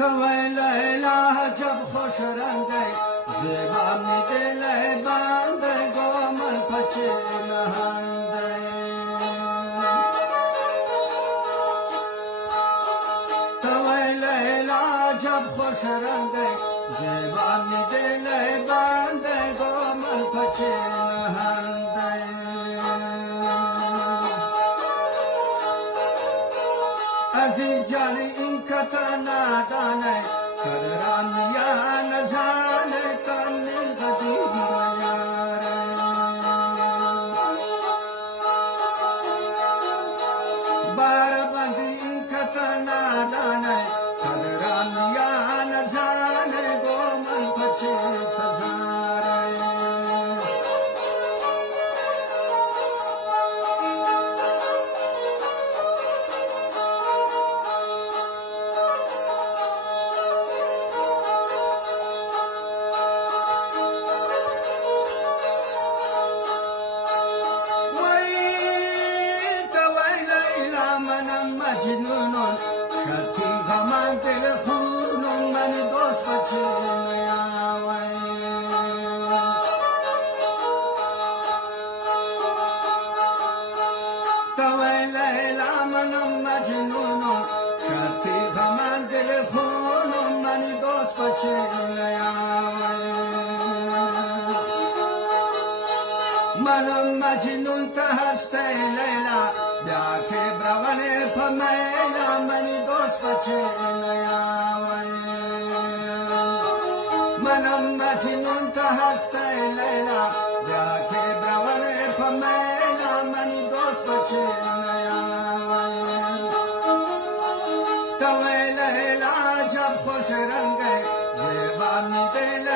تو لیلا جب خوش رنگ زیبا می دل بنده گمل پچه نهنده تو لیلا جب خوش رنگ زیبا می دل بنده گمل پچه نهنده ازی جانی این کتا نادانه کدران یا نزانه کنی قدیم یاره بار بندی این کتا نادانه کدران یا نزانه گومن پچه تزاره مجنون شتی غمان دل خونم من دوست بچه نیاوی توی لیلا منم مجنون شتی غمان دل خونم من دوست بچه نیاوی منم مجنون ته هسته لیلا بیا که براونه پمیلا منی دوست بچه نیاوی منم مجنون ته هسته لیلا بیا که براونه پمیلا منی دوست بچه نیاوی توی لیلا جب خوش رنگه زیبا می دل